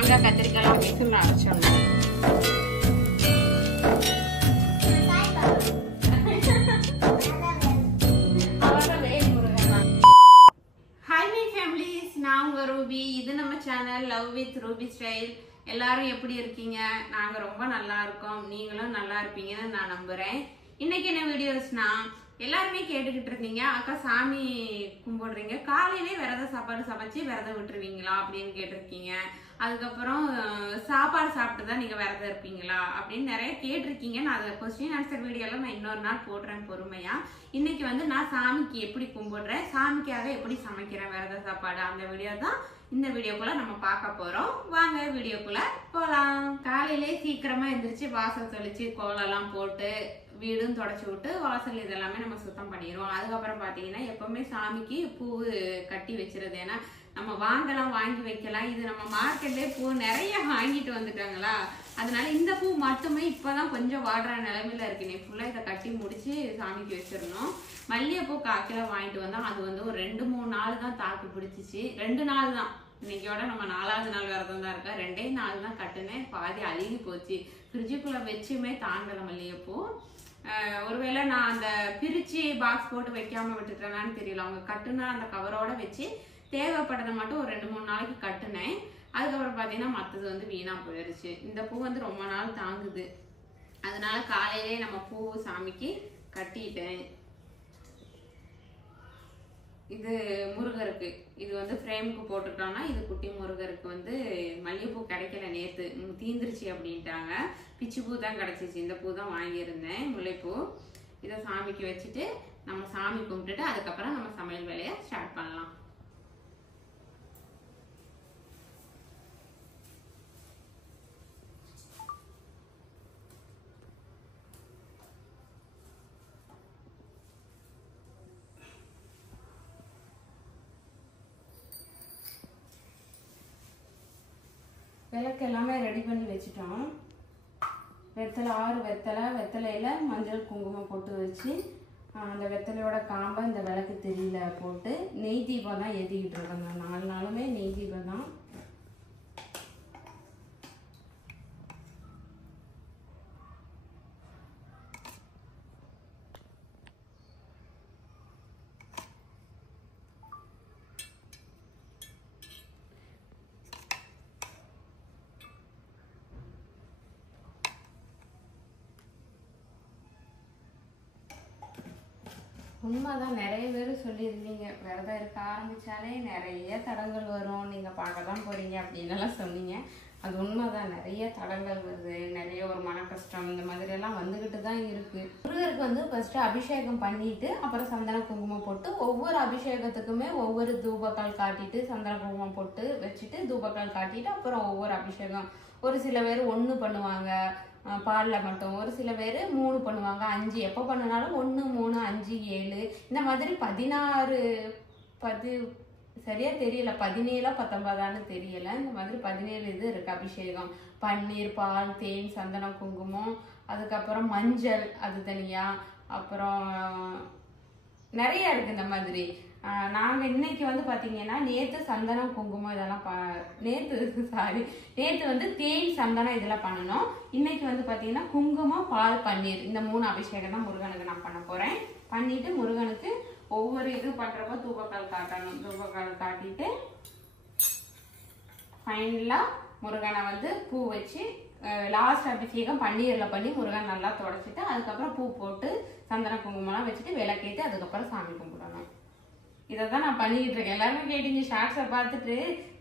மாங்காய் கத்திரிக்காய்லாம் மிக்ஸில் அரைச்சிடணும். Hi my families, நான் உங்க ரூபி. இது நம்ம channel love with Ruby style. எல்லாரும் எப்படி இருக்கீங்க? நாங்க ரொம்ப நல்லா இருக்கோம். நீங்களும் நல்லா இருப்பீங்கன்னு நான் நம்புறேன். இன்னைக்கு என்ன வீடியோஸ்னா, எல்லாருமே கேட்டுக்கிட்டு இருந்தீங்க, அக்கா சாமி கும்பிடுறீங்க, காலையிலே விரத சாப்பாடு சமைச்சு விரதம் விட்டுருவீங்களா அப்படின்னு கேட்டிருக்கீங்க. அதுக்கப்புறம் சாப்பாடு சாப்பிட்டு தான் நீங்க விரதம் இருப்பீங்களா அப்படின்னு நிறைய கேட்டிருக்கீங்க. நான் அதை கொஸ்டின் ஆன்சர் வீடியோலாம் நான் இன்னொரு நாள் போடுறேன் பொறுமையா. இன்னைக்கு வந்து நான் சாமிக்கு எப்படி கும்பிடுறேன், சாமிக்காக எப்படி சமைக்கிறேன் விரத சாப்பாடு, அந்த வீடியோ தான் இந்த வீடியோக்குள்ள நம்ம பார்க்க போறோம். வாங்க வீடியோக்குள்ள போலாம். காலையிலே சீக்கிரமா எந்திரிச்சு வாசல் தெளிச்சு கோலெல்லாம் போட்டு வீடும் தொடச்சி விட்டு வாசல் இதெல்லாமே நம்ம சுத்தம் பண்ணிடுவோம். அதுக்கப்புறம் பாத்தீங்கன்னா எப்பவுமே சாமிக்கு பூ கட்டி வச்சிருது. ஏன்னா நம்ம வாங்கி வைக்கலாம். இது நம்ம மார்க்கெட்லயே பூ நிறைய வாங்கிட்டு வந்துட்டாங்களா, அதனால இந்த பூ மட்டுமே இப்பதான் கொஞ்சம் வாடுற நிலைமையில இருக்கு. நீ ஃபுல்லா இதை கட்டி முடிச்சு சாமிக்கு வச்சிடணும். மல்லிகைப்பூ 1/4 கிலோ வாங்கிட்டு வந்தோம். அது வந்து ஒரு 2-3 நாள் தான் தாக்கு பிடிச்சிச்சு. 2 நாள் தான். இன்னைக்கோட நம்ம 4வது நாள் விரதம் தான் இருக்கா. 2 நாள் தான் கட்டுனேன். பாதி அழுகி போச்சு. ஃப்ரிட்ஜுக்குள்ள வச்சுமே தாங்கல மல்லிகைப்பூ. ஒருவேளை நான் அந்த பிரிச்சு பாக்ஸ் போட்டு வைக்காம விட்டுட்டேனான்னு தெரியல. அவங்க கட்டுனா அந்த கவரோட வச்சு தேவைப்பட்டதை மட்டும் ஒரு 2-3 நாளைக்கு கட்டுனேன். அதுக்கப்புறம் பாத்தீங்கன்னா மற்றது வந்து வீணா போயிடுச்சு. இந்த பூ வந்து ரொம்ப நாள் தாங்குது. அதனால காலையிலே நம்ம பூ சாமிக்கு கட்டிட்டேன். இது முருகருக்கு, இது வந்து ஃப்ரேமுக்கு போட்டுட்டோம்னா, இது குட்டி முருகருக்கு வந்து மல்லிகைப்பூ கிடைக்கல, நேத்து தீந்துருச்சு அப்படின்ட்டாங்க. பிச்சு பூ தான் கிடைச்சிச்சு. இந்த பூ தான் வாங்கியிருந்தேன், முல்லைப்பூ. இதை சாமிக்கு வச்சுட்டு நம்ம சாமி கும்பிட்டுட்டு அதுக்கப்புறம் நம்ம சமையல் வேலையை ஸ்டார்ட் பண்ணலாம். விளக்கு எல்லாமே ரெடி பண்ணி வச்சுட்டோம். வெத்தலை 6 வெத்தலையில மஞ்சள் குங்குமம் போட்டு வச்சு அந்த வெத்தலையோட காம்பை இந்த விளக்கு தெரியல போட்டு நெய் தீபம் தான் ஏற்றிக்கிட்டு இருக்கோங்க. 4 நாளுமே நெய் தீபம் தான். உண்மைதான், நிறைய பேர் சொல்லியிருந்தீங்க விரதம் இருக்க ஆரம்பிச்சாலே நிறைய தடங்கள் வரும், நீங்க பார்க்க தான் போறீங்க அப்படின்னு எல்லாம் சொன்னீங்க. அது உண்மைதான், நிறைய தடங்கள் வருது, நிறைய ஒரு மன கஷ்டம் இந்த மாதிரி எல்லாம் வந்துகிட்டு தான் இருக்கு. முருகருக்கு வந்து ஃபர்ஸ்ட் அபிஷேகம் பண்ணிட்டு அப்புறம் சந்தன குங்குமம் போட்டு ஒவ்வொரு அபிஷேகத்துக்குமே ஒவ்வொரு தூபக்கால் காட்டிட்டு சந்தன குங்குமம் போட்டு வச்சுட்டு தூபக்கால் காட்டிட்டு அப்புறம் ஒவ்வொரு அபிஷேகம். ஒரு சில பேர் 1 பண்ணுவாங்க பாலில் மட்டும், ஒரு சில பேர் 3 பண்ணுவாங்க, 5 எப்போ பண்ணினாலும் 1, 3, 5, 7 இந்த மாதிரி 16 சரியா தெரியல, 17 19 தெரியல. இந்த மாதிரி 17 இது இருக்கு அபிஷேகம். பன்னீர், பால், தேன், சந்தனம், குங்குமம், அதுக்கப்புறம் மஞ்சள் அது தனியா, அப்புறம் நிறைய இருக்கு இந்த மாதிரி. நாங்க இன்னைக்கு வந்து பாத்தீங்கன்னா நேத்து சந்தனம் குங்குமம் இதெல்லாம் நேத்து வந்து தேன் சந்தனம் இதெல்லாம் பண்ணணும். இன்னைக்கு வந்து பாத்தீங்கன்னா குங்குமம், பால், பன்னீர் இந்த 3 அபிஷேகம் தான் முருகனுக்கு நான் பண்ண போறேன். பண்ணிட்டு முருகனுக்கு ஒவ்வொரு இது பண்றப்ப தூபக்கால் காட்டணும். தூபக்கால் காட்டிட்டு ஃபைனலா முருகனை வந்து பூ வச்சு லாஸ்ட் அபிஷேகம் பன்னீர்ல பண்ணி முருகன் நல்லா தொடச்சிட்டு அதுக்கப்புறம் பூ போட்டு சந்தன குங்குமம்லாம் வச்சுட்டு விளக்கேற்றி அதுக்கப்புறம் சாமி கும்பிடணும். இதைதான் நான் பண்ணிட்டு இருக்கேன். எல்லாருமே கேட்டீங்க ஷார்ட்ஸை பார்த்துட்டு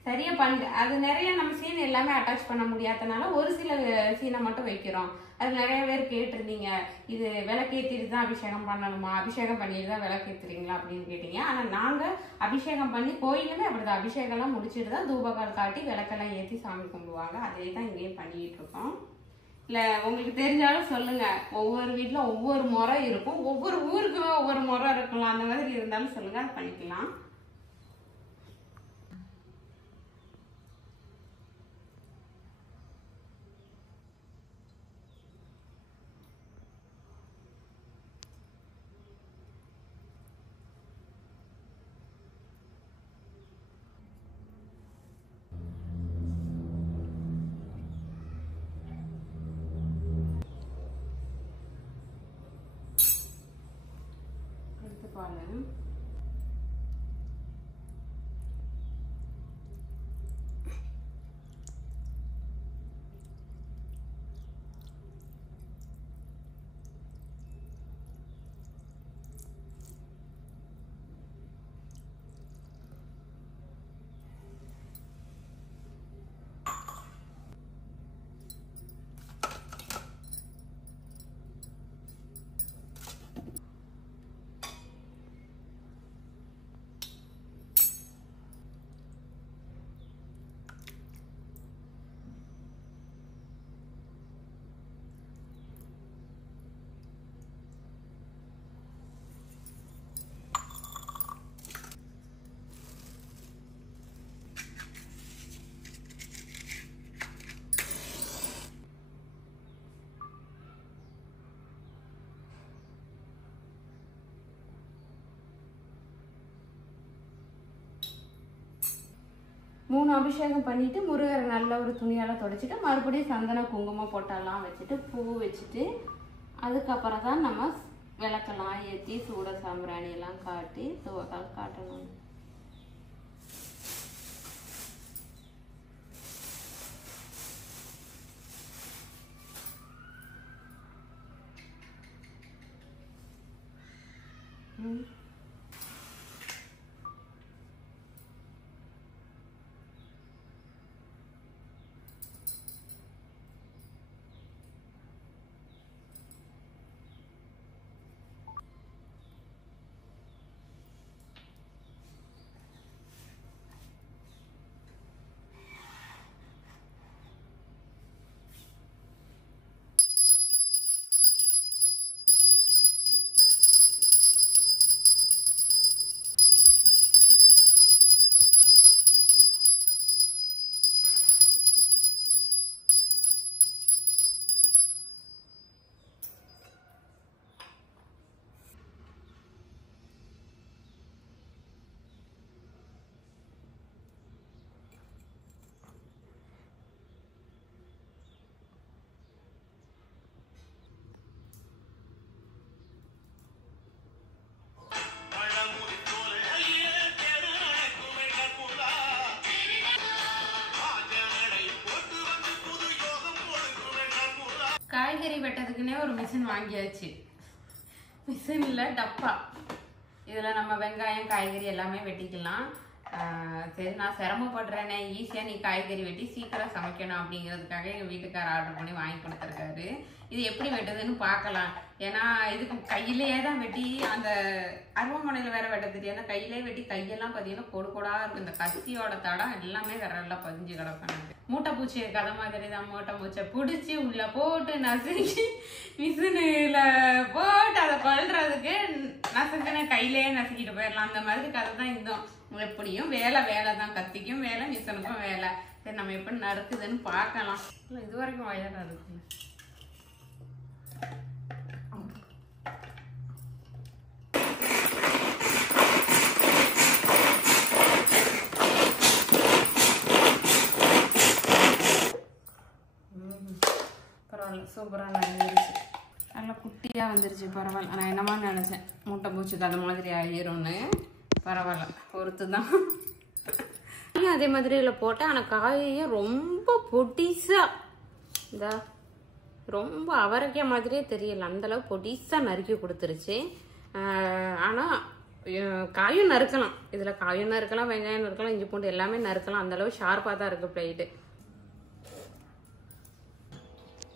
சரியா பண்ணு. அது நிறைய நம்ம சீன் எல்லாமே அட்டாச் பண்ண முடியாதனால ஒரு சில சீனை மட்டும் வைக்கிறோம். அது நிறைய பேர் கேட்டிருந்தீங்க, இது விளக்கேற்றிட்டு தான் அபிஷேகம் பண்ணணுமா, அபிஷேகம் பண்ணிட்டு தான் விளக்கேற்றுறீங்களா அப்படின்னு கேட்டீங்க. ஆனால் நாங்கள் அபிஷேகம் பண்ணி கோயிலுமே அப்படிதான் அபிஷேகம்லாம் முடிச்சுட்டு தான் தூபக்கால் காட்டி விளக்கெல்லாம் ஏற்றி சாமி கும்பிடுவாங்க. அதே தான் இங்கேயும் பண்ணிட்டு இருக்கோம். இல்லை உங்களுக்கு தெரிஞ்சாலும் சொல்லுங்க. ஒவ்வொரு வீட்டில் ஒவ்வொரு முறை இருக்கும், ஒவ்வொரு ஊருக்குமே ஒவ்வொரு முறை இருக்கலாம். அந்த மாதிரி இருந்தாலும் சொல்லுங்க, அது பண்ணிக்கலாம். மூணு அபிஷேகம் பண்ணிட்டு முருகரை நல்ல ஒரு துணியால தொடச்சிட்டு மறுபடியும் சந்தன குங்குமம் போட்டெல்லாம் வச்சுட்டு பூ வச்சுட்டு அதுக்கப்புறம் தான் நம்ம விளக்கெல்லாம் ஏற்றி சூட சாம்பிராணி எல்லாம் காட்டி துவக்கால் காட்டணும். காய்கறி வெட்டதுக்குன்னே ஒரு மிஷின் வாங்கியாச்சு. மிஷின் இல்லை, டப்பா. இதில் நம்ம வெங்காயம் காய்கறி எல்லாமே வெட்டிக்கலாம். சரி, நான் சிரமப்படுறேனே, ஈஸியாக நீ காய்கறி வெட்டி சீக்கிரம் சமைக்கணும் அப்படிங்கிறதுக்காக எங்கள் வீட்டுக்கார ஆர்டர் பண்ணி வாங்கி கொடுத்துருக்காரு. இது எப்படி வெட்டுதுன்னு பார்க்கலாம். ஏன்னா இதுக்கு கையிலேயே தான் வெட்டி, அந்த அருவமனையில் வேற வெட்ட தெரியாது, கையிலே வெட்டி கையெல்லாம் பார்த்தீங்கன்னா கொடுக்கூடாக இருக்கும். இந்த கத்தியோட தடம் எல்லாமே விரலாம் பதிஞ்சு கிடக்கும். மூட்டை பூச்சி கதை மாதிரி தான். மூட்டை பூச்சை பிடிச்சி உள்ளே போட்டு நசுக்கி மிஷினில் போட்டு அதை கொல்றதுக்கு நசுக்குன்னு கையிலேயே நசுக்கிட்டு போயிடலாம். அந்த மாதிரி கதை தான் இதுவும். எப்படியும் வேலை தான், கத்திக்கும் வேலை, மிஷினுக்கும் வேலை. சரி, நம்ம எப்படி நடக்குதுன்னு பார்க்கலாம். இது வரைக்கும் வயதாக இருக்கு. பரவாயில்ல, சூப்பராக வந்துருச்சு. நல்லா குட்டியாக வந்துருச்சு. பரவாயில்ல. நான் என்னமா நினச்சேன் மூட்டை பூச்சி கதை மாதிரி ஆகிரும்னு. பரவாயில்ல, பொறுத்து தான். அதே மாதிரி இதில் போட்டேன். ஆனால் காயையும் ரொம்ப பொடிசா, இந்த ரொம்ப அவரைக்காய் மாதிரியே தெரியல, அந்தளவு பொடிசாக நறுக்கி கொடுத்துருச்சு. ஆனால் காயும் நறுக்கலாம். இதில் காயும் நறுக்கலாம், வெங்காயம் நறுக்கலாம், இஞ்சி பூண்டு எல்லாமே நறுக்கலாம். அந்தளவு ஷார்ப்பாக தான் இருக்குது பிளேட்டு.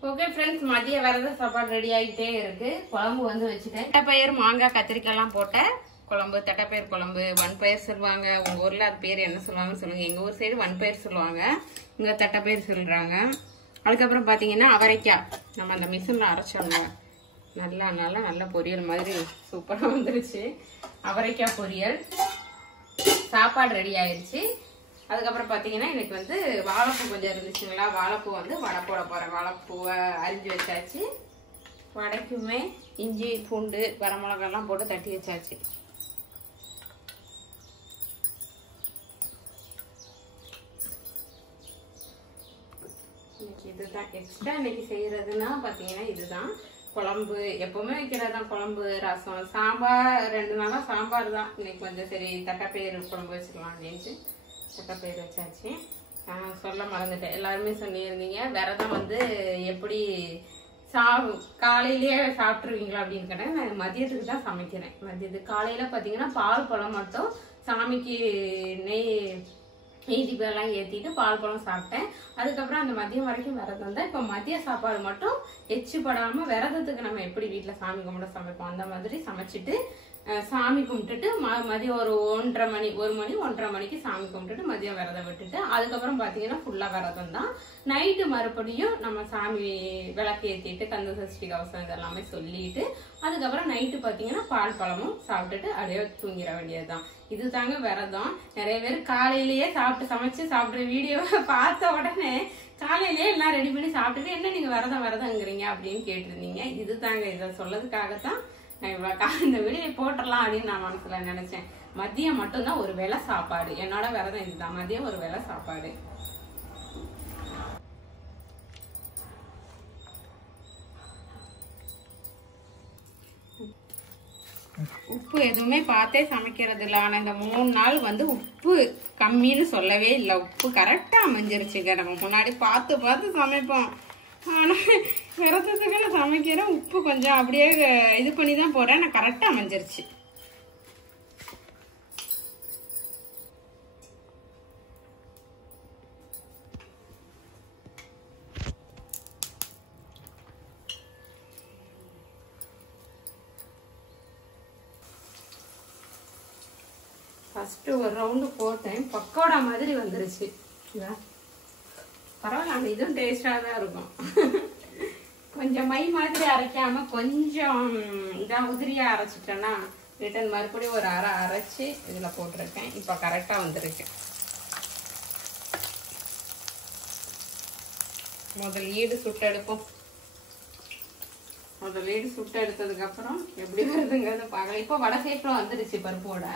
ஓகே ஃப்ரெண்ட்ஸ், மதிய வரது சாப்பாடு ரெடி ஆகிட்டே இருக்கு. குழம்பு வந்து வச்சுட்டேன். தட்டைப்பயிர் மாங்காய் கத்திரிக்காய்லாம் போட்டேன் குழம்பு. தட்டைப்பயிர் குழம்பு, வன்பயிர் சொல்லுவாங்க. உங்க ஊர்ல அது பேர் என்ன சொல்லுவாங்கன்னு சொல்லுங்க. எங்க ஊர் சைடு வன்பயிர் சொல்லுவாங்க, இங்க தட்டைப்பயிர் சொல்றாங்க. அதுக்கப்புறம் பாத்தீங்கன்னா அவரைக்காய் நம்ம அந்த மிஷின்ல அரைச்சோங்க. நல்ல பொரியல் மாதிரி சூப்பரா வந்துருச்சு. அவரைக்காய் பொரியல். சாப்பாடு ரெடி ஆயிடுச்சு. அதுக்கப்புறம் பாத்தீங்கன்னா இன்னைக்கு வந்து வாழைப்பூ கொஞ்சம் இருந்துச்சுங்களா, வாழைப்பூ வந்து வடை போட போறேன். வாழைப்பூவை அரிஞ்சு வச்சாச்சு. வடைக்குமே இஞ்சி பூண்டு வரமிளகாலாம் போட்டு தட்டி வச்சாச்சு. இன்னைக்கு இதுதான் எக்ஸ்ட்ரா இன்னைக்கு செய்யறதுன்னா பாத்தீங்கன்னா இதுதான். குழம்பு எப்பவுமே வைக்கிறதான், குழம்பு, ரசம், சாம்பார். 2 நாளா சாம்பார் தான். இன்னைக்கு கொஞ்சம் சரி தட்டைப்பயிறு குழம்பு வச்சுக்கலாம் அப்படின்ட்டு தட்டைப்பயிறு வச்சாச்சு. சொல்ல மறந்துட்டேன், எல்லாருமே சொல்லியிருந்தீங்க விரதம் வந்து எப்படி காலையிலேயே சாப்பிட்டுருவீங்களா அப்படின்னு கேட்டேன். நான் மதியத்துக்கு தான் சமைக்கிறேன். மதியத்துக்கு காலையில பாத்தீங்கன்னா பால் பழம் மட்டும் சாமிக்கு நெய் தீபம்லாம் ஏற்றிட்டு பால் பழம் சாப்பிட்டேன். அதுக்கப்புறம் அந்த மதியம் வரைக்கும் விரதம் தான். இப்போ மதிய சாப்பாடு மட்டும் எச்சு படாமல் விரதத்துக்கு நம்ம எப்படி வீட்டில் சாமி கும்பிட சமைப்போம் அந்த மாதிரி சமைச்சிட்டு சாமி கும்பிட்டுட்டு மதியம் ஒரு 1:30 மணி 1 மணி 1:30 மணிக்கு சாமி கும்பிட்டுட்டு மதியம் விரதம் விட்டுட்டு அதுக்கப்புறம் பார்த்தீங்கன்னா ஃபுல்லாக விரதம் தான். நைட்டு மறுபடியும் நம்ம சாமி விளக்கு ஏற்றிட்டு கந்த சஷ்டி கவசம் இதெல்லாமே சொல்லிட்டு அதுக்கப்புறம் நைட்டு பார்த்தீங்கன்னா பால் பழமும் சாப்பிட்டுட்டு அப்படியே தூங்கிட வேண்டியது தான். இது தாங்க விரதம். நிறைய பேர் காலையிலேயே சமைச்சு சாப்பிட்ற வீடியோவை பார்த்த உடனே காலையிலேயே எல்லாம் ரெடி பண்ணி சாப்பிட்டுட்டு என்ன நீங்க விரதங்கிறீங்க அப்படின்னு கேட்டிருந்தீங்க. இது தாங்க, இதை சொல்லதுக்காகத்தான் இந்த வீடியோ போட்டுடலாம் அப்படின்னு நான் மனசுல நினைச்சேன். மதியம் மட்டும்தான் ஒரு வேளை சாப்பாடு. என்னோட விரதம் இதுதான், மதியம் ஒரு வேளை சாப்பாடு. உப்பு எதுவுமே பார்த்தே சமைக்கிறது இல்லை. ஆனால் இந்த 3 நாள் வந்து உப்பு கம்மின்னு சொல்லவே இல்லை. உப்பு கரெக்டாக அமைஞ்சிருச்சுங்க. நம்ம முன்னாடி பார்த்து சமைப்போம். ஆனால் விரதத்துக்கு நான் சமைக்கிறேன், உப்பு கொஞ்சம் அப்படியே இது பண்ணி தான் போடுறேன். நான் கரெக்டாக அமைஞ்சிருச்சு. ஃபர்ஸ்ட் ஒரு ரவுண்டு போட்டேன், பக்கோடா மாதிரி வந்துருச்சு. பரவாயில்ல, இதுவும் டேஸ்டாக தான் இருக்கும். கொஞ்சம் மை மாதிரி அரைக்காம கொஞ்சம் இதான் உதிரியா அரைச்சிட்டேன்னா ரிட்டன் மறுபடியும் ஒரு அரை அரைச்சி இதுல போட்டிருக்கேன். இப்போ கரெக்டா வந்துருக்கு. முதலீடு சுட்டெடுப்போம். முதலீடு சுட்டெடுத்ததுக்கு அப்புறம் எப்படி வருதுங்கிறத பார்க்கலாம். இப்போ வடை சேப்பில் வந்துருச்சு பருப்போட.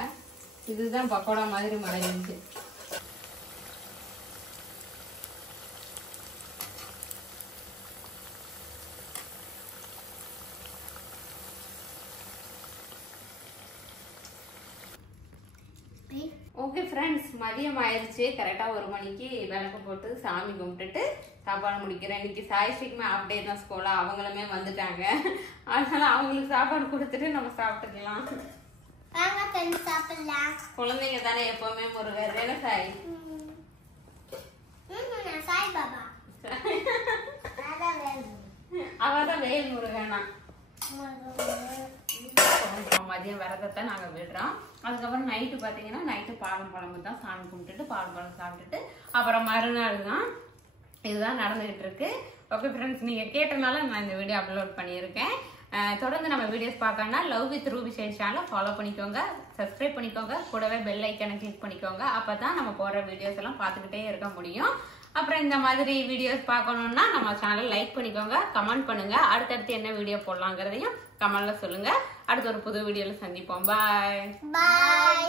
இதுதான் பக்கோடா மாதிரி மறைஞ்சிச்சு. ஓகே ஃப்ரெண்ட்ஸ், மதியம் ஆயிடுச்சு. கரெக்டாக 1 மணிக்கு விளக்கு போட்டு சாமி கும்பிட்டுட்டு சாப்பாடு முடிக்கிறேன். இன்னைக்கு சாய்ஸ்டிக்குமே அப்படியே தான் ஸ்கூலா, அவங்களுமே வந்துட்டாங்க. அதனால அவங்களுக்கு சாப்பாடு கொடுத்துட்டு நம்ம சாப்பிட்டுக்கலாம். குழந்தைங்க தானே எப்பவுமே முருகர் என்ன சாய் அவதான் வேல் முருகனா. மதியம் விரதத்தை நாங்க விடுறோம். அதுக்கப்புறம் நைட்டு பாத்தீங்கன்னா நைட்டு பாலும் பழம்பு தான் சாமி கும்பிட்டுட்டு பால் பழம் சாப்பிட்டுட்டு அப்புறம் மறுநாள் தான் இதுதான் நடந்துகிட்டு இருக்கு. ஓகே ஃப்ரெண்ட்ஸ், நீங்க கேட்டனால நான் இந்த வீடியோ அப்லோட் பண்ணியிருக்கேன். தொடர்ந்து நம்ம வீடியோஸ் பார்க்கணும்னா லவ் வித் ரூபி சேனலை ஃபாலோ பண்ணிக்கோங்க, சப்ஸ்கிரைப் பண்ணிக்கோங்க, கூடவே பெல் ஐக்கனை கிளிக் பண்ணிக்கோங்க. அப்பதான் நம்ம போடுற வீடியோஸ் எல்லாம் பார்த்துக்கிட்டே இருக்க முடியும். அப்புறம் இந்த மாதிரி வீடியோஸ் பார்க்கணும்னா நம்ம சேனலை லைக் பண்ணிக்கோங்க, கமெண்ட் பண்ணுங்க. அடுத்தடுத்து என்ன வீடியோ போடலாங்கிறதையும் கமெண்ட்ல சொல்லுங்க. அடுத்த ஒரு புது வீடியோல சந்திப்போம். பாய்.